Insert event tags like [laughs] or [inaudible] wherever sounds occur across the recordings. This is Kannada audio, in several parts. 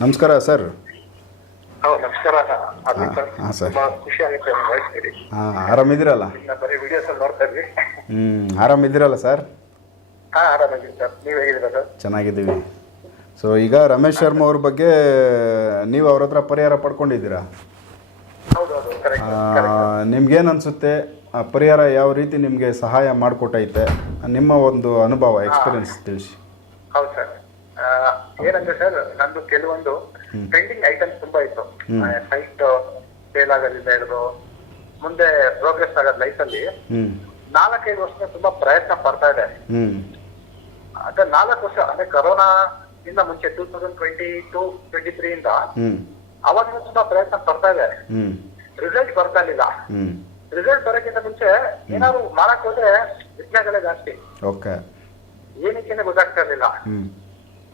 ನಮಸ್ಕಾರ ಸರ್. ಹೌದು ನಮಸ್ಕಾರ ಸರ್. ಹಾ, ಸರ್. ತುಂಬಾ ಖುಷಿ ಆಗುತ್ತೆ ನಿಮ್ಮ ವಾಯ್ಸ್ ಕೇಳಿ. ಹಾಂ ಆರಾಮಿದ್ದೀರಲ್ಲ? ಇನ್ನ ಬರೀ ವಿಡಿಯೋಸ್ ಅಲ್ಲಿ ನೋಡ್ತಾ ಇದ್ವಿ. ಹ್ಞೂ ಆರಾಮಿದ್ದೀರಲ್ಲ ಸರ್? ಹಾ ಆರಾಮಾಗಿದ್ದೀನಿ ಸರ್. ನೀವ್ ಹೇಗಿದ್ದೀರಾ ಸರ್? ಚೆನ್ನಾಗಿದ್ದೀವಿ. ಸೊ ಈಗ ರಮೇಶ್ ಶರ್ಮಾ ಅವ್ರ ಬಗ್ಗೆ ನೀವು ಅವ್ರ ಹತ್ರ ಪರಿಹಾರ ಪಡ್ಕೊಂಡಿದ್ದೀರಾ? ಹೌದು ಹೌದು. ಕರೆಕ್ಟ್ ನಿಮ್ಗೇನು ಅನಿಸುತ್ತೆ ಆ ಪರಿಹಾರ ಯಾವ ರೀತಿ ನಿಮಗೆ ಸಹಾಯ ಮಾಡಿಕೊಟ್ಟೈತೆ? ನಿಮ್ಮ ಒಂದು ಅನುಭವ ಎಕ್ಸ್ಪೀರಿಯನ್ಸ್ ತಿಳಿಸಿ. ಏನಂದ್ರೆ ಸರ್ ನಂದು ಕೆಲವೊಂದು ಪೆಂಡಿಂಗ್ ಐಟಮ್ಸ್ ತುಂಬಾ ಇತ್ತು. ಸೈಟ್ ಫೇಲ್ ಆಗೋದ್ರಿಂದ ಹಿಡಿದು ಮುಂದೆ ಪ್ರೋಗ್ರೆಸ್ ಆಗೋದು ಲೈಫ್ ಅಲ್ಲಿ ನಾಲ್ಕೈದು ವರ್ಷ ತುಂಬಾ ಪ್ರಯತ್ನ ಪಡ್ತಾ ಇದೆ. ಅದೇ ನಾಲ್ಕು ವರ್ಷ ಅಂದ್ರೆ ಕರೋನಾ ಇಂದ ಮುಂಚೆ two thousand twenty to twenty three ಇಂದ ಅವಾಗ ತುಂಬಾ ಪ್ರಯತ್ನ ಪಡ್ತಾ ಇದೆ. ರಿಸಲ್ಟ್ ಬರ್ತಾ ಇರ್ಲಿಲ್ಲ. ರಿಸಲ್ಟ್ ಬರೋಕ್ಕಿಂತ ಮುಂಚೆ ಏನಾದ್ರು ಮಾಡಕ್ ಹೋದ್ರೆ ವಿಘ್ನಗಳೇ ಜಾಸ್ತಿ. ಏನಕ್ಕೆ ಗೊತ್ತಾಗ್ತಾ ಇರ್ಲಿಲ್ಲ.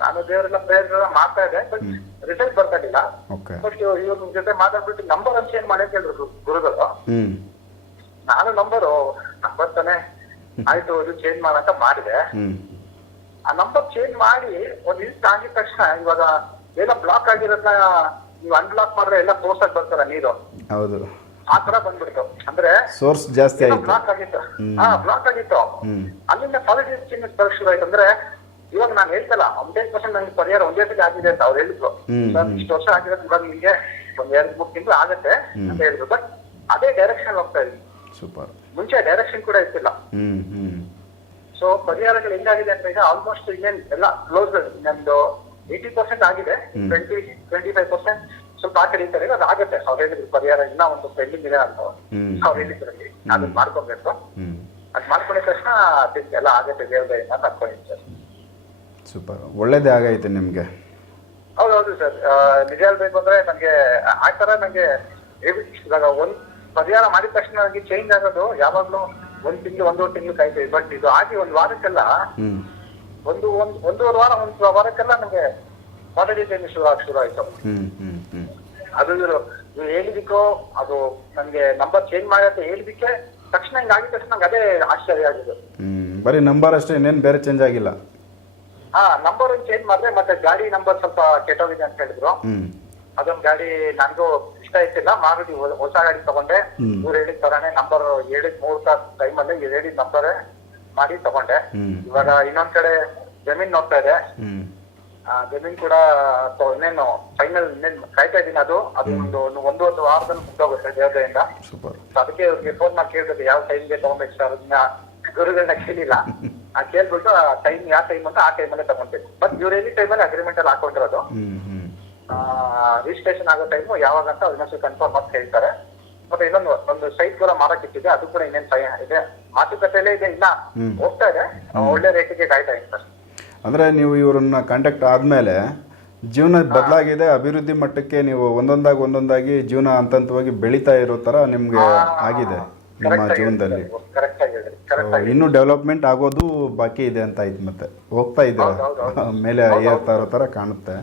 ನಾನು ದೇವರೆಲ್ಲ ಪ್ರಯತ್ನ ಮಾಡ್ತಾ ಇದೆ ಬಟ್ ರಿಸಲ್ಟ್ ಬರ್ತಾ ಇಲ್ಲ ಓಕೆ ಬಟ್ ಇವ್ರ ಜೊತೆ ಮಾತಾಡ್ಬಿಟ್ಟು ನಂಬರ್ ಚೇಂಜ್ ಮಾಡಿ ಅಂತ ಹೇಳಿದ್ರು ಗುರುಗಳು. ನಾನು ನಂಬರು ನಂಬರ್ ತಾನೆ ಆಯ್ತು ಇದು ಚೇಂಜ್ ಮಾಡಂತ ಮಾಡಿದೆ. ಆ ನಂಬರ್ ಚೇಂಜ್ ಮಾಡಿ ಒಂದ್ ಇಷ್ಟ ಆಗಿದ ತಕ್ಷಣ ಇವಾಗ ಎಲ್ಲ ಬ್ಲಾಕ್ ಆಗಿರೋದ್ನ ನೀವು ಅನ್ಬ್ಲಾಕ್ ಮಾಡಿದ್ರೆ ಎಲ್ಲ ಸೋರ್ಸ್ ಆಗಿ ಬರ್ತಾರ ನೀರು. ಹೌದು. ಆ ತರ ಬಂದ್ಬಿಡ್ತು. ಅಂದ್ರೆ ಸೋರ್ಸ್ ಜಾಸ್ತಿ ಆಯಿತು. ಬ್ಲಾಕ್ ಆಗಿತ್ತು. ಹಾ ಬ್ಲಾಕ್ ಆಗಿತ್ತು. ಅಲ್ಲಿಂದ ಪಾಸಿಟಿವ್ ಚೇಂಜಸ್ ಬರಕ್ ಶುರು ಆಯ್ತು. ಅಂದ್ರೆ ಇವಾಗ ನಾನು ಹೇಳ್ತಲ್ಲ ಹಂಡ್ರೆಡ್ ಪರ್ಸೆಂಟ್ ನನಗೆ ಪರಿಹಾರ ಒಂದೇ ಸಲ ಆಗಿದೆ ಅಂತ ಅವ್ರು ಹೇಳಿದ್ರು. ಸರ್ ಇಷ್ಟು ವರ್ಷ ಆಗಿದೆ ಇವಾಗ ನಿಮ್ಗೆ ಒಂದ್ ಎರಡು ಮೂರ್ ತಿಂಗಳು ಆಗತ್ತೆ ಅಂತ ಹೇಳಿದ್ರು. ಬಟ್ ಅದೇ ಡೈರೆಕ್ಷನ್ ಹೋಗ್ತಾ ಇದ್ವಿ. ಸೂಪರ್ ಮುಂಚೆ ಡೈರೆಕ್ಷನ್ ಕೂಡ ಇರ್ತಿಲ್ಲ. ಸೊ ಪರಿಹಾರಗಳು ಹೆಂಗಾಗಿದೆ ಅಂತ ಈಗ ಆಲ್ಮೋಸ್ಟ್ ಇನ್ನೇನ್ ಎಲ್ಲ ಕ್ಲೋಸ್ ನಮ್ದು ಏಯ್ಟಿ ಪರ್ಸೆಂಟ್ ಆಗಿದೆ. ಟ್ವೆಂಟಿ ಟ್ವೆಂಟಿ ಫೈವ್ ಪರ್ಸೆಂಟ್ ಸ್ವಲ್ಪ ಆ ಕಡೆ ಇರ್ತಾರೆ ಅದು ಆಗತ್ತೆ. ಅವ್ರು ಹೇಳಿದ್ರು ಪರಿಹಾರ ಇನ್ನ ಒಂದು ಪೆಂಡಿಂಗ್ ಇದೆ ಅಂತ. ಅವ್ರು ಹೇಳಿದ್ರಲ್ಲಿ ಅದನ್ನ ಮಾಡ್ಕೊಬೇಕು. ಅದ್ ಮಾಡ್ಕೊಂಡಿದ ತಕ್ಷಣ ಎಲ್ಲ ಆಗತ್ತೆ ದೇವ್ರ ಅಂತ ಅನ್ಕೊಂಡಿದ್ದೀನಿ ಸರ್ ಸೂಪರ್ ಒಳ್ಳೇದೇ ಆಗೈತೆ ನಿಮಗೆ. ಹೌದೌದು ಸರ್. ನಿಜ ಹೇಳ್ಬೇಕು ಅಂದ್ರೆ ನನಗೆ ಆ ತರ ನಂಗೆ ಹೇಳ್ಬಿಟ್ಟು ಇವಾಗ ಒಂದ್ ಪರಿಹಾರ ಮಾಡಿದ ತಕ್ಷಣ ನನಗೆ ಚೇಂಜ್ ಆಗೋದು ಯಾವಾಗ್ಲೂ ಒಂದ್ ತಿಂಗಳು ಒಂದೂವರೆ ತಿಂಗಳು ಕಾಯ್ತೀವಿ. ಬಟ್ ಇದು ಆಗಿ ಒಂದ್ ವಾರಕ್ಕೆಲ್ಲ ಒಂದು ಒಂದು ಒಂದ್ ಒಂದೂವರೆ ವಾರ ಒಂದ್ ವಾರಕ್ಕೆಲ್ಲ ನನಗೆ ಪಾಸಿಟಿವ್ ಚೇಂಜ್ ಶುರು ಆಗಿ ಶುರು ಆಯ್ತು. ಹ್ಮ್ ಹ್ಮ್ ಹ್ಮ್. ಅದು ಇವ್ರು ಇವ್ರು ಹೇಳಿದಕ್ಕೋ ಅದು ನಂಗೆ ನಂಬರ್ ಚೇಂಜ್ ಮಾಡಿ ಅಂತ ಹೇಳಿದಕ್ಕೆ ತಕ್ಷಣ ಹಿಂಗ್ ಆಗಿದ ತಕ್ಷಣ ನಂಗೆ ಅದೇ ಆಶ್ಚರ್ಯ ಆಗಿದೆ. ಹ್ಮ್ ಬರೀ ನಂಬರ್ ಅಷ್ಟೇ ಇನ್ನೇನು ಬೇರೆ ಚೇಂಜ್ ಆಗಿಲ್ಲ. ಹಾ ನಂಬರ್ ಒಂದು ಚೇಂಜ್ ಮಾಡಿದ್ರೆ ಮತ್ತೆ ಗಾಡಿ ನಂಬರ್ ಸ್ವಲ್ಪ ಕೆಟ್ಟೋಗಿದೆ ಅಂತ ಹೇಳಿದ್ರು. ಅದೊಂದು ಗಾಡಿ ನಂಗೂ ಇಷ್ಟ ಇತ್ತಿಲ್ಲ ಮಾಡಿ ಹೊಸ ಗಾಡಿ ತಗೊಂಡೆ. ಇವ್ರು ಹೇಳಿದ ತರಾನೇ ನಂಬರ್ ಹೇಳಿದ್ ಮೂರ್ ತಾಸ್ ಟೈಮಲ್ಲಿ ಇವ್ರು ಹೇಳಿದ ನಂಬರ್ ಮಾಡಿ ತಗೊಂಡೆ. ಇವಾಗ ಇನ್ನೊಂದ್ ಕಡೆ ಜಮೀನ್ ನೋಡ್ತಾ ಇದೆ. ಆ, ಜಮೀನ್ ಕೂಡ ಇನ್ನೇನು ಫೈನಲ್ ಇನ್ನೇನು ಕಾಯ್ತಾ ಇದೀನಿ ಅದು. ಅದು ಒಂದು ಒಂದು ಒಂದು ವಾರದಲ್ಲಿ ಮುಗ್ದೋಗುತ್ತೆ ದೇವತೆಯಿಂದ ಅದಕ್ಕೆ ಇವ್ರಿಗೆ ಫೋನ್ ಮಾಡಿ ಕೇಳ್ಬೇಕು ಯಾವ ಟೈಮ್ಗೆ ತಗೊಂಬೇಕು ಸರ್ ಅದನ್ನ ಗುರುಗಳನ್ನ ಕೇಳಿಲ್ಲ. [laughs] ಕೇಳ್ಬಿಟ್ಟು ಆ ಟೈಮ್ ಯಾವ ಟೈಮ್ ಅಂತ ಆ ಟೈಮಲ್ಲೇ ತಗೊಂಡ್ಬೇಕು ಬಟ್ ಇವ್ರು ಎನಿ ಟೈಮಲ್ಲಿ ಅಗ್ರಿಮೆಂಟ್ ಅಲ್ಲಿ ಹಾಕೊಂಡಿರೋದು. ರಿಜಿಸ್ಟ್ರೇಷನ್ ಆಗೋ ಟೈಮು ಯಾವಾಗ ಅಂತ ಅದನ್ನ ಕನ್ಫರ್ಮ್ ಅಂತ ಹೇಳ್ತಾರೆ. ಮತ್ತೆ ಇನ್ನೊಂದು ಒಂದು ಸೈಟ್ ಕೂಡ ಮಾರಕ್ಕಿಟ್ಟಿದೆ ಅದು ಕೂಡ ಇನ್ನೇನು ಸಹಾಯ ಇದೆ. ಮಾತುಕತೆಯಲ್ಲೇ ಇದೆ. ಇಲ್ಲ. ಹೋಗ್ತಾ ಇದೆ. ಒಳ್ಳೆ ರೇಟಿಗೆ ಕಾಯ್ತಾ ಇದೆ ಸರ್ ಅಂದ್ರೆ ನೀವು ಇವರನ್ನ ಕಾಂಟ್ಯಾಕ್ಟ್ ಆದ್ಮೇಲೆ ಜೀವನ ಬದಲಾಗಿದೆ ಅಭಿವೃದ್ಧಿ ಮಟ್ಟಕ್ಕೆ ನೀವು ಒಂದೊಂದಾಗಿ ಒಂದೊಂದಾಗಿ ಜೀವನ ಹಂತವಾಗಿ ಬೆಳೀತಾ ಇರೋ ತರ ನಿಮ್ಗೆ ಆಗಿದೆ. ನಿಮ್ಮ ಜೀವನದಲ್ಲಿ. ಕರೆಕ್ಟ್ ಆಗಿ ಹೇಳಿ ಕರೆಕ್ಟ್ ಆಗಿ ಇನ್ನೂ ಡೆವಲಪ್ಮೆಂಟ್ ಆಗೋದು ಬಾಕಿ ಇದೆ ಅಂತ ಆಯ್ತು ಮತ್ತೆ. ಹೋಗ್ತಾ ಇದೆ. [laughs] ಮೇಲೆ ಏರ್ತಾ ಇರೋ ಥರ ಕಾಣುತ್ತೆ.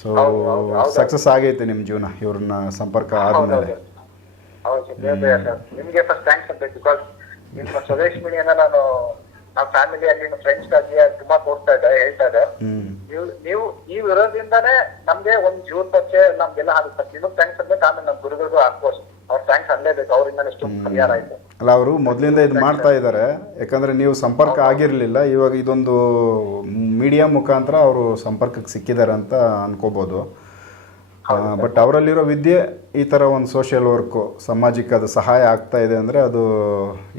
ಸೊ. ಸಕ್ಸಸ್ ಆಗೈತೆ ನಿಮ್ಮ ಜೀವನ ಇವ್ರನ್ನ ಸಂಪರ್ಕ ಆದಮೇಲೆ. ನಿಮ್ಗೆ ಫಸ್ಟ್ ಥ್ಯಾಂಕ್ಸ್ ಅಂತ ಬಿಕಾಸ್ ನಿಮ್ಮ ಸ್ವದೇಶ್ ಮೀಡಿಯಾನ ನಾನು ನಮ್ಮ ಫ್ಯಾಮಿಲಿ ಆಗ್ಲಿ ನಮ್ಮ ಫ್ರೆಂಡ್ಸ್ ಆಗಲಿ ತುಂಬಾ ತೋರ್ತಾ ಇದ್ದೆ ಹೇಳ್ತಾ ಇದೆ ನೀವು ನೀವು ನೀವು ಇರೋದ್ರಿಂದಾನೇ ನಮ್ಗೆ ಒಂದ್ ಜೀವನ ಪರಿಚಯ ನಮ್ಗೆಲ್ಲ ಆಗುತ್ತೆ. ನಿಮಗೆ ಥ್ಯಾಂಕ್ಸ್ ಅಂದ್ರೆ ಆಮೇಲೆ ನಮ್ಮ ಗುರುಗಳಿಗೂ ಅಫ್ಕೋರ್ಸ್ ಅವ್ರ ಥ್ಯಾಂಕ್ಸ್ ಅನ್ಲೇಬೇಕು. ಪರಿಹಾರ ಆಯ್ತು. ಅಲ್ಲ ಅವರು ಮೊದಲಿಂದ ಇದು ಮಾಡ್ತಾ ಇದ್ದಾರೆ ಯಾಕಂದ್ರೆ ನೀವು ಸಂಪರ್ಕ ಆಗಿರಲಿಲ್ಲ. ಇವಾಗ ಇದೊಂದು ಮೀಡಿಯಾ ಮುಖಾಂತರ ಅವರು ಸಂಪರ್ಕಕ್ಕೆ ಸಿಕ್ಕಿದ್ದಾರೆ ಅಂತ ಅನ್ಕೋಬೋದು. ಬಟ್ ಅವರಲ್ಲಿರೋ ವಿದ್ಯೆ ಈ ಥರ ಒಂದು ಸೋಷಿಯಲ್ ವರ್ಕು ಸಾಮಾಜಿಕ ಅದು ಸಹಾಯ ಆಗ್ತಾ ಇದೆ ಅಂದರೆ ಅದು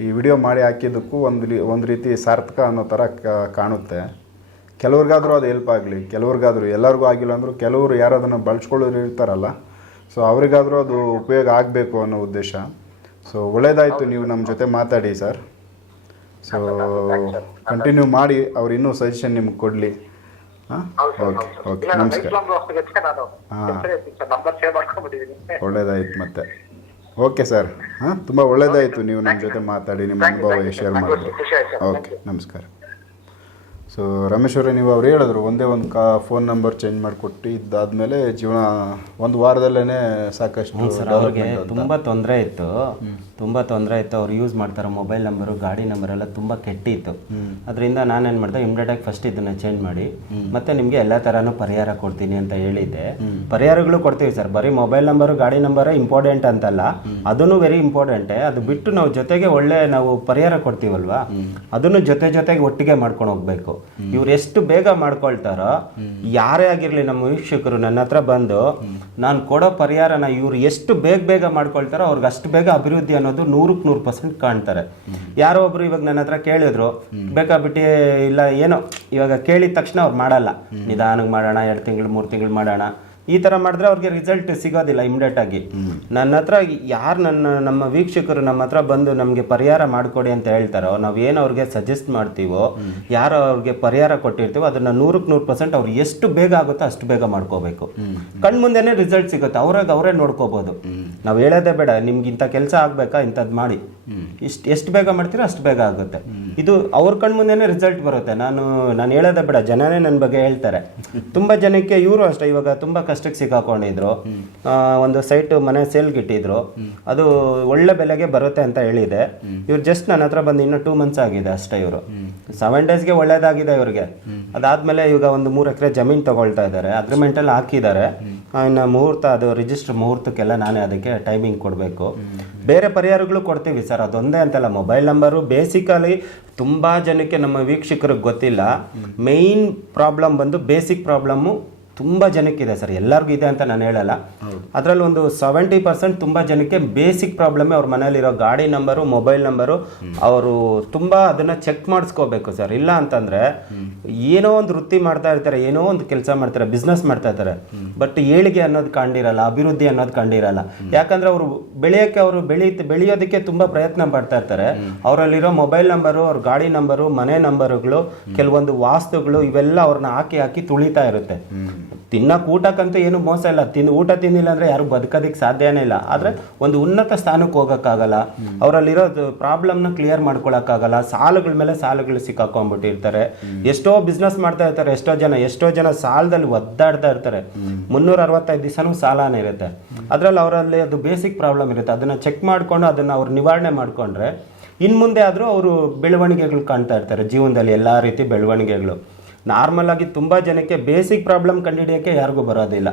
ಈ ವಿಡಿಯೋ ಮಾಡಿ ಹಾಕಿದ್ದಕ್ಕೂ ಒಂದು ಒಂದು ರೀತಿ ಸಾರ್ಥಕ ಅನ್ನೋ ಥರ ಕಾಣುತ್ತೆ. ಕೆಲವ್ರಿಗಾದ್ರೂ ಅದು ಹೆಲ್ಪ್ ಆಗಲಿ. ಕೆಲವ್ರಿಗಾದ್ರೂ ಎಲ್ಲರಿಗೂ ಆಗಿಲ್ಲ ಅಂದರೂ ಕೆಲವರು ಯಾರು ಅದನ್ನು ಬಳಸ್ಕೊಳ್ಳೋರು ಇರ್ತಾರಲ್ಲ ಸೊ ಅವರಿಗಾದರೂ ಅದು ಉಪಯೋಗ ಆಗಬೇಕು ಅನ್ನೋ ಉದ್ದೇಶ. ಸೊ ಒಳ್ಳೇದಾಯಿತು ನೀವು ನಮ್ಮ ಜೊತೆ ಮಾತಾಡಿ ಸರ್. ಸೊ ಕಂಟಿನ್ಯೂ ಮಾಡಿ ಅವ್ರು ಇನ್ನೂ ಸಜೆಷನ್ ನಿಮ್ಗೆ ಕೊಡಲಿ. ಹಾಂ? ಓಕೆ ಓಕೆ ನಮಸ್ಕಾರ. ಹಾಂ. ಒಳ್ಳೇದಾಯ್ತು ಮತ್ತೆ. ಓಕೆ ಸರ್ ಹಾಂ? ತುಂಬ ಒಳ್ಳೇದಾಯಿತು ನೀವು ನಮ್ಮ ಜೊತೆ ಮಾತಾಡಿ ನಿಮ್ಮ ಅನುಭವ ಶೇರ್. ಮಾಡಿದ್ರು. ಓಕೆ ನಮಸ್ಕಾರ. ಸೊ ರಮೇಶ್ ಅವರೇ ನೀವು ಅವ್ರು ಹೇಳಿದ್ರು ಒಂದೇ ಒಂದು ಕಾ ಫೋನ್ ನಂಬರ್ ಚೇಂಜ್ ಮಾಡಿಕೊಟ್ಟು ಇದ್ದಾದ್ಮೇಲೆ ಜೀವನ ಒಂದು ವಾರದಲ್ಲೇ ಸಾಕಷ್ಟು ಸರ್ ಅವ್ರಿಗೆ ತುಂಬ ತೊಂದರೆ ಇತ್ತು. ತುಂಬ ತೊಂದರೆ ಇತ್ತು. ಅವ್ರು ಯೂಸ್ ಮಾಡ್ತಾರೆ ಮೊಬೈಲ್ ನಂಬರು ಗಾಡಿ ನಂಬರ್ ಎಲ್ಲ ತುಂಬ ಕೆಟ್ಟಿತ್ತು. ಅದರಿಂದ ನಾನೇನು ಮಾಡಿದೆ ಇಮ್ಡಿಯೇಟಾಗಿ ಫಸ್ಟ್ ಇದನ್ನ ಚೇಂಜ್ ಮಾಡಿ ಮತ್ತೆ ನಿಮಗೆ ಎಲ್ಲ ಥರನೂ ಪರಿಹಾರ ಕೊಡ್ತೀನಿ ಅಂತ ಹೇಳಿದ್ದೆ. ಪರಿಹಾರಗಳು ಕೊಡ್ತೀವಿ ಸರ್. ಬರೀ ಮೊಬೈಲ್ ನಂಬರು ಗಾಡಿ ನಂಬರೇ ಇಂಪಾರ್ಟೆಂಟ್ ಅಂತಲ್ಲ. ಅದನ್ನು ವೆರಿ ಇಂಪಾರ್ಟೆಂಟೆ ಅದು ಬಿಟ್ಟು ನಾವು ಜೊತೆಗೆ ಒಳ್ಳೆ ನಾವು ಪರಿಹಾರ ಕೊಡ್ತೀವಲ್ವಾ? ಅದನ್ನು ಜೊತೆ ಜೊತೆಗೆ ಒಟ್ಟಿಗೆ ಮಾಡ್ಕೊಂಡು ಹೋಗ್ಬೇಕು. ಇವ್ರು ಎಷ್ಟು ಬೇಗ ಮಾಡ್ಕೊಳ್ತಾರೋ ಯಾರೇ ಆಗಿರಲಿ ನಮ್ಮ ವೀಕ್ಷಕರು ನನ್ನ ಹತ್ರ ಬಂದು ನಾನು ಕೊಡೋ ಪರಿಹಾರನ ಇವ್ರು ಎಷ್ಟು ಬೇಗ ಬೇಗ ಮಾಡ್ಕೊಳ್ತಾರೋ ಅವ್ರಿಗೆ ಅಷ್ಟು ಬೇಗ ಅಭಿವೃದ್ಧಿ ಅನ್ನೋದು ನೂರಕ್ಕೆ ನೂರು ಪರ್ಸೆಂಟ್ ಕಾಣ್ತಾರೆ. ಯಾರೋ ಒಬ್ರು ಇವಾಗ ನನ್ನ ಹತ್ರ ಕೇಳಿದ್ರು ಬೇಕಾಬಿಟ್ಟು ಇಲ್ಲ ಏನೋ ಇವಾಗ ಕೇಳಿದ ತಕ್ಷಣ ಅವ್ರು ಮಾಡಲ್ಲ. ನಿಧಾನಕ್ಕೆ ಮಾಡೋಣ ಎರಡು ತಿಂಗಳು ಮೂರು ತಿಂಗಳು ಮಾಡೋಣ. ಈ ಥರ ಮಾಡಿದ್ರೆ ಅವ್ರಿಗೆ ರಿಸಲ್ಟ್ ಸಿಗೋದಿಲ್ಲ ಇಮ್ಡಿಯೇಟಾಗಿ ನನ್ನ ಹತ್ರ ಯಾರು ನನ್ನ, ನಮ್ಮ ವೀಕ್ಷಕರು ನಮ್ಮ ಹತ್ರ ಬಂದು ನಮಗೆ ಪರಿಹಾರ ಮಾಡಿಕೊಡಿ ಅಂತ ಹೇಳ್ತಾರೋ, ನಾವು ಏನು ಅವ್ರಿಗೆ ಸಜೆಸ್ಟ್ ಮಾಡ್ತೀವೋ, ಯಾರು ಅವ್ರಿಗೆ ಪರಿಹಾರ ಕೊಟ್ಟಿರ್ತೀವೋ, ಅದನ್ನ ನೂರಕ್ಕೆ ನೂರು ಪರ್ಸೆಂಟ್ ಅವ್ರು ಎಷ್ಟು ಬೇಗ ಆಗುತ್ತೋ ಅಷ್ಟು ಬೇಗ ಮಾಡ್ಕೋಬೇಕು. ಕಣ್ಮುಂದೆನೇ ರಿಸಲ್ಟ್ ಸಿಗುತ್ತೆ, ಅವ್ರಾಗ ಅವರೇ ನೋಡ್ಕೋಬೋದು. ನಾವು ಹೇಳೋದೇ ಬೇಡ ನಿಮ್ಗೆ ಇಂಥ ಕೆಲಸ ಆಗಬೇಕಾ ಇಂಥದ್ದು ಮಾಡಿ. ಇಷ್ಟು ಎಷ್ಟು ಬೇಗ ಮಾಡ್ತೀರೋ ಅಷ್ಟು ಬೇಗ ಆಗುತ್ತೆ. ಇದು ಅವ್ರ ಕಣ್ಮುಂದೆನೇ ರಿಸಲ್ಟ್ ಬರುತ್ತೆ. ನಾನು ನಾನು ಹೇಳೋದೇ ಬೇಡ ಜನನೇ ನನ್ನ ಬಗ್ಗೆ ಹೇಳ್ತಾರೆ. [laughs] ತುಂಬಾ ಜನಕ್ಕೆ ಇವರು ಅಷ್ಟೇ ಇವಾಗ ತುಂಬಾ ಕಷ್ಟಕ್ಕೆ ಸಿಕ್ಕಾಕೊಂಡಿದ್ರು. ಒಂದು ಸೈಟ್ ಮನೆ ಸೇಲ್ಗೆ ಇಟ್ಟಿದ್ರು ಅದು ಒಳ್ಳೆ ಬೆಲೆಗೆ ಬರುತ್ತೆ ಅಂತ ಹೇಳಿದೆ. ಇವ್ರು ಜಸ್ಟ್ ನನ್ನ ಹತ್ರ ಬಂದು ಇನ್ನೂ ಟೂ ಮಂತ್ಸ್ ಆಗಿದೆ ಅಷ್ಟೇ ಇವರು. ಸೆವೆನ್ ಡೇಸ್ಗೆ ಒಳ್ಳೇದಾಗಿದೆ ಇವ್ರಿಗೆ. ಅದಾದ್ಮೇಲೆ ಇವಾಗ ಒಂದು ಮೂರು ಎಕರೆ ಜಮೀನ್ ತಗೊಳ್ತಾ ಇದ್ದಾರೆ. ಅಗ್ರಿಮೆಂಟಲ್ಲಿ ಹಾಕಿದ್ದಾರೆ. ಆ, ಇನ್ನು ಮುಹೂರ್ತ ಅದು ರಿಜಿಸ್ಟರ್ ಮುಹೂರ್ತಕ್ಕೆಲ್ಲ ನಾನೇ ಅದಕ್ಕೆ ಟೈಮಿಂಗ್ ಕೊಡಬೇಕು. ಬೇರೆ ಪರಿಹಾರಗಳು ಕೊಡ್ತೀವಿ ಸರ್. ಅದೊಂದೇ ಅಂತಲ್ಲ ಮೊಬೈಲ್ ನಂಬರು ಬೇಸಿಕಲಿ ತುಂಬ ಜನಕ್ಕೆ ನಮ್ಮ ವೀಕ್ಷಕರಿಗೆ ಗೊತ್ತಿಲ್ಲ. ಮೇಯ್ನ್ ಪ್ರಾಬ್ಲಮ್ ಬಂದು ಬೇಸಿಕ್ ಪ್ರಾಬ್ಲಮ್ಮು ತುಂಬ ಜನಕ್ಕಿದೆ ಸರ್ ಎಲ್ಲರಿಗೂ ಇದೆ ಅಂತ ನಾನು ಹೇಳಲ್ಲ. ಅದರಲ್ಲಿ ಒಂದು ಸೆವೆಂಟಿ ಪರ್ಸೆಂಟ್ ತುಂಬ ಜನಕ್ಕೆ ಬೇಸಿಕ್ ಪ್ರಾಬ್ಲಮ್ ಅವ್ರ ಮನೇಲಿರೋ ಗಾಡಿ ನಂಬರು ಮೊಬೈಲ್ ನಂಬರು ಅವರು ತುಂಬ ಅದನ್ನು ಚೆಕ್ ಮಾಡಿಸ್ಕೋಬೇಕು ಸರ್. ಇಲ್ಲ ಅಂತಂದರೆ ಏನೋ ಒಂದು ವೃತ್ತಿ ಮಾಡ್ತಾ ಇರ್ತಾರೆ ಏನೋ ಒಂದು ಕೆಲಸ ಮಾಡ್ತಾರೆ ಬಿಸ್ನೆಸ್ ಮಾಡ್ತಾ ಇರ್ತಾರೆ. ಬಟ್ ಏಳಿಗೆ ಅನ್ನೋದು ಕಂಡಿರಲ್ಲ ಅಭಿವೃದ್ಧಿ ಅನ್ನೋದು ಕಂಡಿರಲ್ಲ. ಯಾಕಂದ್ರೆ ಅವರು ಬೆಳೆಯೋಕ್ಕೆ ಅವರು ಬೆಳಿ ಬೆಳೆಯೋದಕ್ಕೆ ತುಂಬ ಪ್ರಯತ್ನ ಪಡ್ತಾ ಇರ್ತಾರೆ. ಅವರಲ್ಲಿರೋ ಮೊಬೈಲ್ ನಂಬರು ಅವ್ರ ಗಾಡಿ ನಂಬರು ಮನೆ ನಂಬರುಗಳು ಕೆಲವೊಂದು ವಾಸ್ತುಗಳು ಇವೆಲ್ಲ ಅವ್ರನ್ನ ಹಾಕಿ ಹಾಕಿ ತುಳಿತಾ ಇರುತ್ತೆ. ತಿನ್ನಕ್ಕೆ ಊಟಕ್ಕಂತೂ ಏನು ಮೋಸ ಇಲ್ಲ. ತಿನ್ ಊಟ ತಿನ್ನಿಲ್ಲ ಅಂದ್ರೆ ಯಾರು ಬದುಕೋದಕ್ಕೆ ಸಾಧ್ಯನೇ ಇಲ್ಲ. ಆದ್ರೆ ಒಂದು ಉನ್ನತ ಸ್ಥಾನಕ್ಕೆ ಹೋಗೋಕ್ಕಾಗಲ್ಲ. ಅವರಲ್ಲಿರೋದು ಪ್ರಾಬ್ಲಮ್ನ ಕ್ಲಿಯರ್ ಮಾಡ್ಕೊಳಕ್ಕಾಗಲ್ಲ. ಸಾಲಗಳ ಮೇಲೆ ಸಾಲಗಳು ಸಿಕ್ಕಾಕೊಂಡ್ಬಿಟ್ಟಿರ್ತಾರೆ. ಎಷ್ಟೋ ಬಿಸ್ನೆಸ್ ಮಾಡ್ತಾ ಇರ್ತಾರೆ. ಎಷ್ಟೋ ಜನ ಎಷ್ಟೋ ಜನ ಸಾಲದಲ್ಲಿ ಒದ್ದಾಡ್ತಾ ಇರ್ತಾರೆ. ಮುನ್ನೂರ ಅರವತ್ತೈದು ದಿವಸನೂ ಸಾಲನೇ ಇರುತ್ತೆ. ಅದರಲ್ಲಿ ಅವರಲ್ಲಿ ಅದು ಬೇಸಿಕ್ ಪ್ರಾಬ್ಲಮ್ ಇರುತ್ತೆ. ಅದನ್ನ ಚೆಕ್ ಮಾಡ್ಕೊಂಡು ಅದನ್ನ ಅವ್ರು ನಿವಾರಣೆ ಮಾಡ್ಕೊಂಡ್ರೆ ಇನ್ನು ಮುಂದೆ ಆದರೂ ಅವರು ಬೆಳವಣಿಗೆಗಳು ಕಾಣ್ತಾ ಇರ್ತಾರೆ. ಜೀವನದಲ್ಲಿ ಎಲ್ಲ ರೀತಿ ಬೆಳವಣಿಗೆಗಳು. ನಾರ್ಮಲ್ ಆಗಿ ತುಂಬಾ ಜನಕ್ಕೆ ಬೇಸಿಕ್ ಪ್ರಾಬ್ಲಮ್ ಕಂಡುಹಿಡಿಯೋಕ್ಕೆ ಯಾರಿಗೂ ಬರೋದಿಲ್ಲ.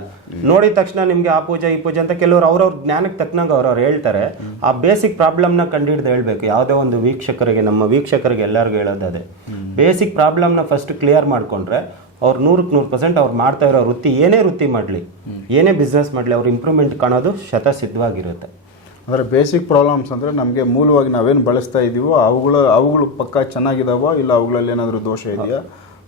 ನೋಡಿದ ತಕ್ಷಣ ನಿಮಗೆ ಆ ಪೂಜೆ ಈ ಪೂಜೆ ಅಂತ ಕೆಲವರು ಅವ್ರವ್ರ ಜ್ಞಾನಕ್ಕೆ ತಕ್ಕನಾಗ ಅವ್ರವ್ರು ಹೇಳ್ತಾರೆ. ಆ ಬೇಸಿಕ್ ಪ್ರಾಬ್ಲಮ್ನ ಕಂಡುಹಿಡ್ದು ಹೇಳ್ಬೇಕು. ಯಾವುದೇ ಒಂದು ವೀಕ್ಷಕರಿಗೆ ನಮ್ಮ ವೀಕ್ಷಕರಿಗೆ ಎಲ್ಲರಿಗೂ ಹೇಳೋದು ಅದೇ ಬೇಸಿಕ್ ಪ್ರಾಬ್ಲಮ್ನ ಫಸ್ಟ್ ಕ್ಲಿಯರ್ ಮಾಡ್ಕೊಂಡ್ರೆ ಅವ್ರು ನೂರಕ್ಕೆ ನೂರು ಪರ್ಸೆಂಟ್ ಅವ್ರು ಮಾಡ್ತಾ ಇರೋ ವೃತ್ತಿ ಏನೇ ವೃತ್ತಿ ಮಾಡಲಿ ಏನೇ ಬಿಸ್ನೆಸ್ ಮಾಡಲಿ ಅವ್ರ ಇಂಪ್ರೂವ್ಮೆಂಟ್ ಕಾಣೋದು ಶತಸಿದ್ಧವಾಗಿರುತ್ತೆ. ಅಂದರೆ ಬೇಸಿಕ್ ಪ್ರಾಬ್ಲಮ್ಸ್ ಅಂದರೆ ನಮಗೆ ಮೂಲವಾಗಿ ನಾವೇನು ಬಳಸ್ತಾ ಇದೀವೋ ಅವುಗಳು ಅವುಗಳು ಪಕ್ಕ ಚೆನ್ನಾಗಿದಾವೋ ಇಲ್ಲ ಅವುಗಳಲ್ಲಿ ಏನಾದರೂ ದೋಷ ಇದೆಯಾ?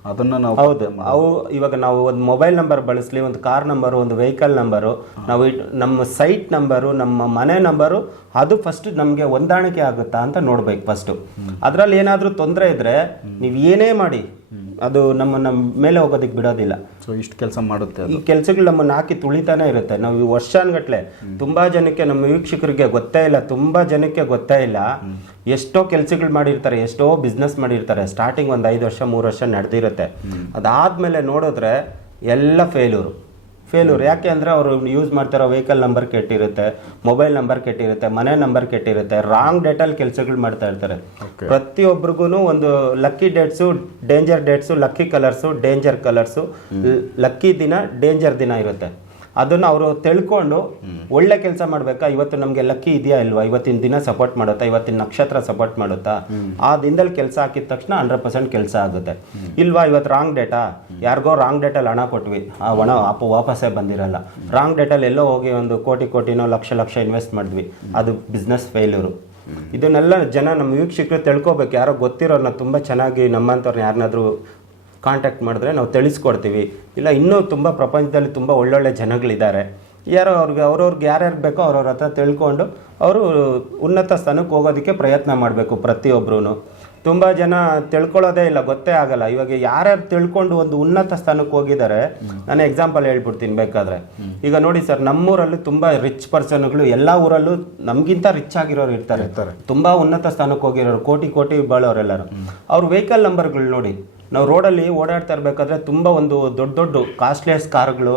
ಅದನ್ನು ನಾವು ಹೌದು. ಅವು ಇವಾಗ ನಾವು ಒಂದು ಮೊಬೈಲ್ ನಂಬರ್ ಬಳಸಲಿ ಒಂದು ಕಾರ್ ನಂಬರು ಒಂದು ವೆಹಿಕಲ್ ನಂಬರು ನಾವು ಇಟ್- ನಮ್ಮ ಸೈಟ್ ನಂಬರು ನಮ್ಮ ಮನೆ ನಂಬರು ಅದು ಫಸ್ಟ್ ನಮಗೆ ಹೊಂದಾಣಿಕೆ ಆಗುತ್ತಾ ಅಂತ ನೋಡ್ಬೇಕು ಫಸ್ಟು ಅದರಲ್ಲಿ ಏನಾದರೂ ತೊಂದರೆ ಇದ್ರೆ ನೀವು ಏನೇ ಮಾಡಿ ಅದು ನಮ್ಮನ್ನ ಮೇಲೆ ಹೋಗೋದಕ್ಕೆ ಬಿಡೋದಿಲ್ಲ. ಸೊ ಇಷ್ಟು ಕೆಲಸ ಮಾಡುತ್ತೆ ಈ ಕೆಲಸಗಳು ನಮ್ಮನ್ನ ಹಾಕಿ ತುಳಿತಾನೆ ಇರುತ್ತೆ. ನಾವು ಈ ವರ್ಷಾನ್ಗಟ್ಲೆ ತುಂಬಾ ಜನಕ್ಕೆ ನಮ್ಮ ವೀಕ್ಷಕರಿಗೆ ಗೊತ್ತೇ ಇಲ್ಲ ತುಂಬಾ ಜನಕ್ಕೆ ಗೊತ್ತೇ ಇಲ್ಲ ಎಷ್ಟೋ ಕೆಲಸಗಳು ಮಾಡಿರ್ತಾರೆ ಎಷ್ಟೋ ಬಿಸ್ನೆಸ್ ಮಾಡಿರ್ತಾರೆ. ಸ್ಟಾರ್ಟಿಂಗ್ ಒಂದು ಐದು ವರ್ಷ ಮೂರು ವರ್ಷ ನಡೆದಿರುತ್ತೆ. ಅದಾದ್ಮೇಲೆ ನೋಡಿದ್ರೆ ಎಲ್ಲ ಫೇಲ್ಯೂರು ಫೇಲ್ಯೂರ್ ಯಾಕೆ ಅಂದರೆ ಅವರು ಯೂಸ್ ಮಾಡ್ತಿರೋ ವೆಹಿಕಲ್ ನಂಬರ್ ಕೆಟ್ಟಿರುತ್ತೆ ಮೊಬೈಲ್ ನಂಬರ್ ಕೆಟ್ಟಿರುತ್ತೆ ಮನೆ ನಂಬರ್ ಕೆಟ್ಟಿರುತ್ತೆ ರಾಂಗ್ ಡೇಟಲ್ಲಿ ಕೆಲಸಗಳು ಮಾಡ್ತಾ ಇರ್ತಾರೆ. ಪ್ರತಿಯೊಬ್ಬರಿಗೂ ಒಂದು lucky dates danger dates lucky colours danger colours lucky ದಿನ ಡೇಂಜರ್ ದಿನ ಇರುತ್ತೆ. ಅದನ್ನು ಅವರು ತಿಳ್ಕೊಂಡು ಒಳ್ಳೆ ಕೆಲಸ ಮಾಡ್ಬೇಕಾ? ಇವತ್ತು ನಮಗೆ ಲಕ್ಕಿ ಇದೆಯಾ ಇಲ್ವಾ? ಇವತ್ತಿನ ದಿನ ಸಪೋರ್ಟ್ ಮಾಡುತ್ತಾ? ಇವತ್ತಿನ ನಕ್ಷತ್ರ ಸಪೋರ್ಟ್ ಮಾಡುತ್ತಾ? ಆ ದಿನದಲ್ಲಿ ಕೆಲಸ ಹಾಕಿದ ತಕ್ಷಣ ಹಂಡ್ರೆಡ್ ಪರ್ಸೆಂಟ್ ಕೆಲಸ ಆಗುತ್ತೆ. ಇಲ್ವಾ ಇವತ್ತು ರಾಂಗ್ ಡೇಟಾ ಯಾರಿಗೋ ರಾಂಗ್ ಡೇಟಲ್ಲಿ ಹಣ ಕೊಟ್ವಿ. ಆ ಹಣ ಅಪ್ಪ ವಾಪಸ್ಸೇ ಬಂದಿರಲ್ಲ. ರಾಂಗ್ ಡೇಟಲ್ಲಿ ಎಲ್ಲೋ ಹೋಗಿ ಒಂದು ಕೋಟಿ ಕೋಟಿನೋ ಲಕ್ಷ ಲಕ್ಷ ಇನ್ವೆಸ್ಟ್ ಮಾಡಿದ್ವಿ. ಅದು ಬಿಸ್ನೆಸ್ ಫೇಲ್ಯೂರು ಇದನ್ನೆಲ್ಲ ಜನ ನಮ್ಮ ವೀಕ್ಷಕರು ತಿಳ್ಕೊಬೇಕು. ಯಾರೋ ಗೊತ್ತಿರೋರ್ನ ತುಂಬ ಚೆನ್ನಾಗಿ ನಮ್ಮಂಥವ್ರನ್ನ ಯಾರನ್ನಾದ್ರೂ ಕಾಂಟ್ಯಾಕ್ಟ್ ಮಾಡಿದ್ರೆ ನಾವು ತಿಳಿಸ್ಕೊಡ್ತೀವಿ. ಇಲ್ಲ ಇನ್ನೂ ತುಂಬ ಪ್ರಪಂಚದಲ್ಲಿ ತುಂಬ ಒಳ್ಳೊಳ್ಳೆ ಜನಗಳಿದ್ದಾರೆ. ಯಾರೋ ಅವ್ರಿಗೆ ಅವ್ರವ್ರಿಗೆ ಯಾರ್ಯಾರು ಬೇಕೋ ಅವ್ರವ್ರ ಹತ್ರ ತಿಳ್ಕೊಂಡು ಅವರು ಉನ್ನತ ಸ್ಥಾನಕ್ಕೆ ಹೋಗೋದಕ್ಕೆ ಪ್ರಯತ್ನ ಮಾಡಬೇಕು ಪ್ರತಿಯೊಬ್ಬರೂ ತುಂಬ ಜನ ತಿಳ್ಕೊಳ್ಳೋದೇ ಇಲ್ಲ ಗೊತ್ತೇ ಆಗಲ್ಲ. ಇವಾಗ ಯಾರ್ಯಾರು ತಿಳ್ಕೊಂಡು ಒಂದು ಉನ್ನತ ಸ್ಥಾನಕ್ಕೆ ಹೋಗಿದ್ದಾರೆ ನಾನು ಎಕ್ಸಾಂಪಲ್ ಹೇಳ್ಬಿಡ್ತೀನಿ ಬೇಕಾದ್ರೆ. ಈಗ ನೋಡಿ ಸರ್ ನಮ್ಮೂರಲ್ಲಿ ತುಂಬ ರಿಚ್ ಪರ್ಸನ್ಗಳು ಎಲ್ಲ ಊರಲ್ಲೂ ನಮಗಿಂತ ರಿಚ್ ಆಗಿರೋರು ಇರ್ತಾರೆ. ತುಂಬ ಉನ್ನತ ಸ್ಥಾನಕ್ಕೆ ಹೋಗಿರೋರು ಕೋಟಿ ಕೋಟಿ ಬಾಳೋರೆಲ್ಲರೂ. ಅವ್ರ ವೆಹಿಕಲ್ ನಂಬರ್ಗಳು ನೋಡಿ. ನಾವು ರೋಡಲ್ಲಿ ಓಡಾಡ್ತಾ ಇರಬೇಕಾದ್ರೆ ತುಂಬ ಒಂದು ದೊಡ್ಡ ದೊಡ್ಡ ಕಾಸ್ಟ್ಲಿಯಸ್ ಕಾರ್ಗಳು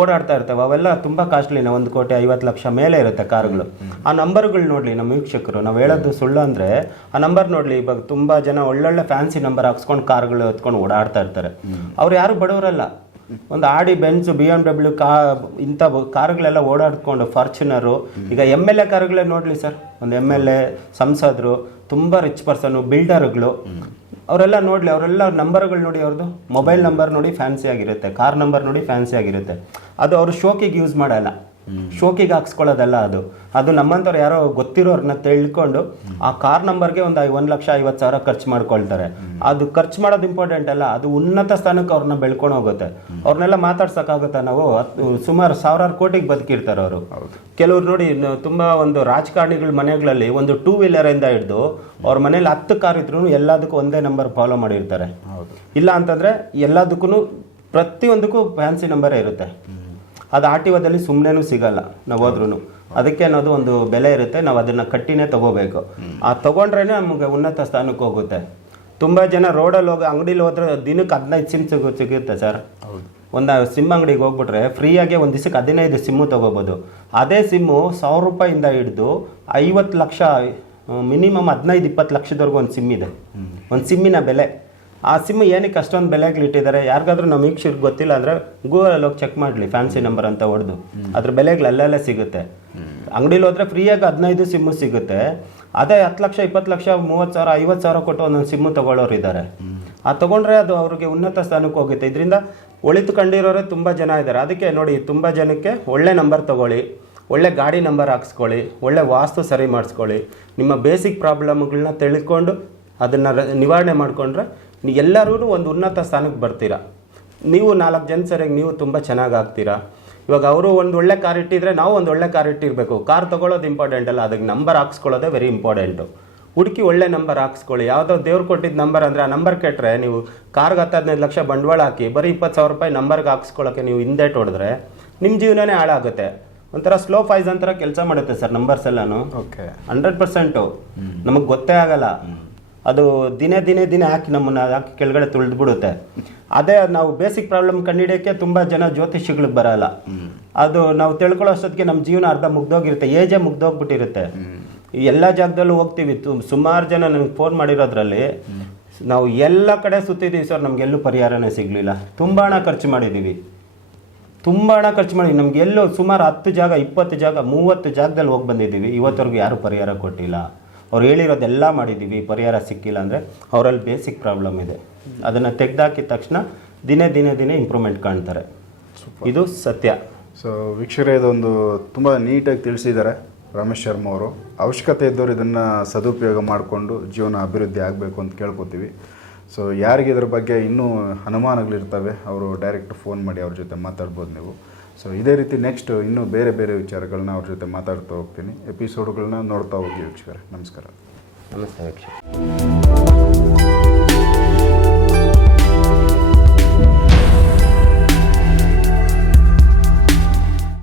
ಓಡಾಡ್ತಾ ಇರ್ತವೆ. ಅವೆಲ್ಲ ತುಂಬ ಕಾಸ್ಟ್ಲಿನ ಒಂದು ಕೋಟಿ ಐವತ್ತು ಲಕ್ಷ ಮೇಲೆ ಇರುತ್ತೆ ಕಾರ್ಗಳು. ಆ ನಂಬರ್ಗಳು ನೋಡಲಿ ನಮ್ಮ ವೀಕ್ಷಕರು. ನಾವು ಹೇಳೋದು ಸುಳ್ಳು ಅಂದರೆ ಆ ನಂಬರ್ ನೋಡಲಿ ಇವಾಗ ತುಂಬ ಜನ ಒಳ್ಳೊಳ್ಳೆ ಫ್ಯಾನ್ಸಿ ನಂಬರ್ ಹಾಕ್ಸ್ಕೊಂಡು ಕಾರ್ಗಳು ಎತ್ಕೊಂಡು ಓಡಾಡ್ತಾ ಇರ್ತಾರೆ. ಅವ್ರು ಯಾರು ಬಡವರಲ್ಲ. ಒಂದು ಆಡಿ ಬೆನ್ಸು ಬಿ ಎಂ ಡಬ್ಲ್ಯೂ ಕಾ, ಇಂಥ ಕಾರುಗಳೆಲ್ಲ ಓಡಾಡ್ಕೊಂಡು ಫಾರ್ಚುನರು ಈಗ ಎಂ ಎಲ್ ಎ ಕಾರ್ಗಳೇ ನೋಡಲಿ ಸರ್. ಒಂದು ಎಂ ಎಲ್ ಎ ಸಂಸದರು, ತುಂಬ ರಿಚ್ ಪರ್ಸನು ಬಿಲ್ಡರ್ಗಳು ಅವರೆಲ್ಲ ನೋಡಲಿ, ಅವರೆಲ್ಲ ನಂಬರ್ಗಳು ನೋಡಿ ಅವ್ರದ್ದು ಮೊಬೈಲ್ ನಂಬರ್ ನೋಡಿ ಫ್ಯಾನ್ಸಿ ಆಗಿರುತ್ತೆ ಕಾರ್ ನಂಬರ್ ನೋಡಿ ಫ್ಯಾನ್ಸಿ ಆಗಿರುತ್ತೆ. ಅದು ಅವರು ಶೋಕಿಗೆ ಯೂಸ್ ಮಾಡಲ್ಲ. ಶೋಕಿಗೆ ಹಾಕ್ಸ್ಕೊಳ್ಳೋದಲ್ಲ ಅದು. ಅದು ನಮ್ಮಂಥವ್ರು ಯಾರೋ ಗೊತ್ತಿರೋರ್ನ ತಿಳ್ಕೊಂಡು ಆ ಕಾರ್ ನಂಬರ್ಗೆ ಒಂದು ಒಂದು ಲಕ್ಷ ಐವತ್ತು ಸಾವಿರ ಖರ್ಚು ಮಾಡ್ಕೊಳ್ತಾರೆ. ಅದು ಖರ್ಚು ಮಾಡೋದು ಇಂಪಾರ್ಟೆಂಟ್ ಅಲ್ಲ ಅದು ಉನ್ನತ ಸ್ಥಾನಕ್ಕೆ ಅವ್ರನ್ನ ಬೆಳ್ಕೊಂಡು ಹೋಗುತ್ತೆ. ಅವ್ರನ್ನೆಲ್ಲ ಮಾತಾಡ್ಸೋಕ್ಕಾಗುತ್ತಾ ನಾವು? ಸುಮಾರು ಸಾವಿರಾರು ಕೋಟಿಗೆ ಬದುಕಿರ್ತಾರೆ ಅವರು. ಕೆಲವ್ರು ನೋಡಿ ತುಂಬ ತುಂಬಾ ಒಂದು ರಾಜಕಾರಣಿಗಳ ಮನೆಗಳಲ್ಲಿ ಒಂದು ಟೂ ವೀಲರ್ ಇಂದ ಹಿಡಿದು ಅವ್ರ ಮನೇಲಿ ಹತ್ತು ಕಾರ್ ಇದ್ರು ಎಲ್ಲದಕ್ಕೂ ಒಂದೇ ನಂಬರ್ ಫಾಲೋ ಮಾಡಿರ್ತಾರೆ. ಇಲ್ಲ ಅಂತಂದ್ರೆ ಎಲ್ಲದಕ್ಕೂ ಪ್ರತಿಯೊಂದಕ್ಕೂ ಫ್ಯಾನ್ಸಿ ನಂಬರೇ ಇರುತ್ತೆ. ಅದು ಆರ್ ಟಿ ಒದಲ್ಲಿ ಸುಮ್ಮನೆನೂ ಸಿಗಲ್ಲ ನಾವು ಹೋದ್ರೂ ಅದಕ್ಕೆ ಅನ್ನೋದು ಒಂದು ಬೆಲೆ ಇರುತ್ತೆ, ನಾವು ಅದನ್ನ ಕಟ್ಟಿನೇ ತಗೋಬೇಕು. ಆ ತಗೊಂಡ್ರೇ ನಮಗೆ ಉನ್ನತ ಸ್ಥಾನಕ್ಕೆ ಹೋಗುತ್ತೆ. ತುಂಬ ಜನ ರೋಡಲ್ಲಿ ಹೋಗಿ ಅಂಗಡಿಲಿ ಹೋದ್ರೆ ದಿನಕ್ಕೆ ಹದಿನೈದು ಸಿಮ್ ಸಿಗು, ಸಿಗುತ್ತೆ ಸರ್. ಒಂದು ಸಿಮ್ ಅಂಗಡಿಗೆ ಹೋಗ್ಬಿಟ್ರೆ ಫ್ರೀಯಾಗಿ ಒಂದು ದಿವಸಕ್ಕೆ ಹದಿನೈದು ಸಿಮ್ಮು ತೊಗೋಬೋದು. ಅದೇ ಸಿಮ್ಮು ಸಾವಿರ ರೂಪಾಯಿಂದ ಹಿಡಿದು ಐವತ್ತು ಲಕ್ಷ, ಮಿನಿಮಮ್ ಹದಿನೈದು, ಇಪ್ಪತ್ತು ಲಕ್ಷದವರೆಗೂ ಒಂದು ಸಿಮ್ ಇದೆ. ಒಂದು ಸಿಮ್ಮಿನ ಬೆಲೆ. ಆ ಸಿಮ್ ಏನಕ್ಕೆ ಅಷ್ಟೊಂದು ಬೆಲೆಗಳು ಇಟ್ಟಿದ್ದಾರೆ? ಯಾರಿಗಾದ್ರೂ ನಮ್ಮ ವೀಕ್ಷರಿಗೆ ಗೊತ್ತಿಲ್ಲ ಅಂದರೆ ಗೂಗಲಲ್ಲಿ ಹೋಗಿ ಚೆಕ್ ಮಾಡಲಿ ಫ್ಯಾನ್ಸಿ ನಂಬರ್ ಅಂತ ಹೊಡೆದು. ಅದ್ರ ಬೆಲೆಗಳು ಅಲ್ಲೆಲ್ಲ ಸಿಗುತ್ತೆ. ಅಂಗಡಿಲಿ ಹೋದ್ರೆ ಫ್ರೀಯಾಗಿ ಹದಿನೈದು ಸಿಮ್ಮು ಸಿಗುತ್ತೆ. ಅದೇ ಹತ್ತು ಲಕ್ಷ ಇಪ್ಪತ್ತು ಲಕ್ಷ ಮೂವತ್ತು ಸಾವಿರ ಐವತ್ತು ಸಾವಿರ ಕೊಟ್ಟು ಒಂದೊಂದು ಸಿಮ್ಮು ತೊಗೊಳ್ಳೋರು ಇದ್ದಾರೆ ಆ ತಗೊಂಡ್ರೆ ಅದು ಅವ್ರಿಗೆ ಉನ್ನತ ಸ್ಥಾನಕ್ಕೆ ಹೋಗುತ್ತೆ. ಇದರಿಂದ ಒಳಿತು ಕಂಡಿರೋರೇ ತುಂಬ ಜನ ಇದ್ದಾರೆ ಅದಕ್ಕೆ ನೋಡಿ ತುಂಬ ಜನಕ್ಕೆ ಒಳ್ಳೆ ನಂಬರ್ ತಗೊಳ್ಳಿ ಒಳ್ಳೆ ಗಾಡಿ ನಂಬರ್ ಹಾಕ್ಸ್ಕೊಳ್ಳಿ ಒಳ್ಳೆ ವಾಸ್ತು ಸರಿ ಮಾಡಿಸ್ಕೊಳ್ಳಿ ನಿಮ್ಮ ಬೇಸಿಕ್ ಪ್ರಾಬ್ಲಮ್ಗಳನ್ನ ತಿಳ್ಕೊಂಡು ಅದನ್ನು ನಿವಾರಣೆ ಮಾಡಿಕೊಂಡ್ರೆ ಎಲ್ಲರೂ ಒಂದು ಉನ್ನತ ಸ್ಥಾನಕ್ಕೆ ಬರ್ತೀರಾ. ನೀವು ನಾಲ್ಕು ಜನ ಸರಿಯಾಗಿ ನೀವು ತುಂಬ ಚೆನ್ನಾಗಿ ಆಗ್ತೀರಾ ಇವಾಗ ಅವರು ಒಂದು ಒಳ್ಳೆ ಕಾರ್ ಇಟ್ಟಿದ್ರೆ ನಾವು ಒಂದು ಒಳ್ಳೆ ಕಾರ್ ಇಟ್ಟಿರಬೇಕು. ಕಾರ್ ತಗೊಳ್ಳೋದು ಇಂಪಾರ್ಟೆಂಟ್ ಅಲ್ಲ ಅದಕ್ಕೆ ನಂಬರ್ ಹಾಕ್ಸ್ಕೊಳ್ಳೋದೇ ವೆರಿ ಇಂಪಾರ್ಟೆಂಟು ಹುಡುಕಿ ಒಳ್ಳೆ ನಂಬರ್ ಹಾಕ್ಸ್ಕೊಳ್ಳಿ. ಯಾವುದೋ ದೇವ್ರು ಕೊಟ್ಟಿದ್ದ ನಂಬರ್ ಅಂದರೆ ಆ ನಂಬರ್ ಕೆಟ್ಟರೆ ನೀವು ಕಾರ್ಗೆ ಹತ್ತು ಹದಿನೈದು ಲಕ್ಷ ಬಂಡವಾಳ ಹಾಕಿ ಬರೀ ಇಪ್ಪತ್ತು ಸಾವಿರ ರೂಪಾಯಿ ನಂಬರ್ಗೆ ಹಾಕ್ಸ್ಕೊಳ್ಳೋಕ್ಕೆ ನೀವು ಹಿಂದೆ ಹೊಡೆದ್ರೆ ನಿಮ್ಮ ಜೀವನನೇ ಹಾಳಾಗುತ್ತೆ. ಒಂಥರ ಸ್ಲೋ ಫೈಸ್ ಅಂತರ ಕೆಲಸ ಮಾಡುತ್ತೆ ಸರ್ ನಂಬರ್ಸ್ ಎಲ್ಲಾನು. ಓಕೆ ಹಂಡ್ರೆಡ್ ಪರ್ಸೆಂಟು ನಮಗೆ ಗೊತ್ತೇ ಆಗಲ್ಲ. ಅದು ದಿನೇ ದಿನೇ ದಿನೇ ಹಾಕಿ ನಮ್ಮನ್ನು ಹಾಕಿ ಕೆಳಗಡೆ ತುಳಿದು ಬಿಡುತ್ತೆ ಅದೇ ನಾವು ಬೇಸಿಕ್ ಪ್ರಾಬ್ಲಮ್ ಕಂಡುಹಿಡಿಯೋಕ್ಕೆ ತುಂಬ ಜನ ಜ್ಯೋತಿಷಿಗಳಿಗೆ ಬರಲ್ಲ. ಅದು ನಾವು ತಿಳ್ಕೊಳ್ಳೋ ಅಷ್ಟೊತ್ತಿಗೆ ನಮ್ಮ ಜೀವನ ಅರ್ಧ ಮುಗ್ದೋಗಿರುತ್ತೆ. ಏಜೇ ಮುಗ್ದೋಗ್ಬಿಟ್ಟಿರುತ್ತೆ. ಎಲ್ಲ ಜಾಗದಲ್ಲೂ ಹೋಗ್ತೀವಿ. ಸುಮಾರು ಜನ ನನಗೆ ಫೋನ್ ಮಾಡಿರೋದ್ರಲ್ಲಿ ನಾವು ಎಲ್ಲ ಕಡೆ ಸುತ್ತಿದ್ದೀವಿ ಸರ್. ನಮಗೆಲ್ಲೂ ಪರಿಹಾರನೇ ಸಿಗಲಿಲ್ಲ. ತುಂಬ ಹಣ ಖರ್ಚು ಮಾಡಿದ್ದೀವಿ ತುಂಬ ಹಣ ಖರ್ಚು ಮಾಡಿ ನಮ್ಗೆ ಎಲ್ಲೋ ಸುಮಾರು ಹತ್ತು ಜಾಗ, ಇಪ್ಪತ್ತು ಜಾಗ, ಮೂವತ್ತು ಜಾಗದಲ್ಲಿ ಹೋಗಿ ಬಂದಿದ್ದೀವಿ. ಇವತ್ತವರೆಗೂ ಯಾರು ಪರಿಹಾರ ಕೊಟ್ಟಿಲ್ಲ. ಅವ್ರು ಹೇಳಿರೋದೆಲ್ಲ ಮಾಡಿದ್ದೀವಿ ಪರಿಹಾರ ಸಿಕ್ಕಿಲ್ಲ ಅಂದರೆ ಅವರಲ್ಲಿ ಬೇಸಿಕ್ ಪ್ರಾಬ್ಲಮ್ ಇದೆ. ಅದನ್ನು ತೆಗೆದಾಕಿದ ತಕ್ಷಣ ದಿನೇ ದಿನೇ ದಿನೇ ಇಂಪ್ರೂವ್ಮೆಂಟ್ ಕಾಣ್ತಾರೆ. ಇದು ಸತ್ಯ. ಸೊ ವೀಕ್ಷಕರೇ ಇದೊಂದು ತುಂಬ ನೀಟಾಗಿ ತಿಳಿಸಿದ್ದಾರೆ ರಮೇಶ್ ಶರ್ಮಾ ಅವರು. ಅವಶ್ಯಕತೆ ಇದ್ದವರು ಇದನ್ನು ಸದುಪಯೋಗ ಮಾಡಿಕೊಂಡು ಜೀವನ ಅಭಿವೃದ್ಧಿ ಆಗಬೇಕು ಅಂತ ಕೇಳ್ಕೊತೀವಿ. ಸೊ ಯಾರಿಗೆ ಇದ್ರ ಬಗ್ಗೆ ಇನ್ನೂ ಅನುಮಾನಗಳಿರ್ತವೆ ಅವರು ಡೈರೆಕ್ಟ್ ಫೋನ್ ಮಾಡಿ ಅವ್ರ ಜೊತೆ ಮಾತಾಡ್ಬೋದು ನೀವು. ಸೊ ಇದೇ ರೀತಿ ನೆಕ್ಸ್ಟ್ ಇನ್ನೂ ಬೇರೆ ಬೇರೆ ವಿಚಾರಗಳನ್ನ ಅವ್ರ ಜೊತೆ ಮಾತಾಡ್ತಾ ಹೋಗ್ತೀನಿ. ಎಪಿಸೋಡ್ಗಳನ್ನ ನೋಡ್ತಾ ಹೋಗಿ ವೀಕ್ಷಕರೇ. ನಮಸ್ಕಾರ. ನಮಸ್ತೆ ವೀಕ್ಷಕ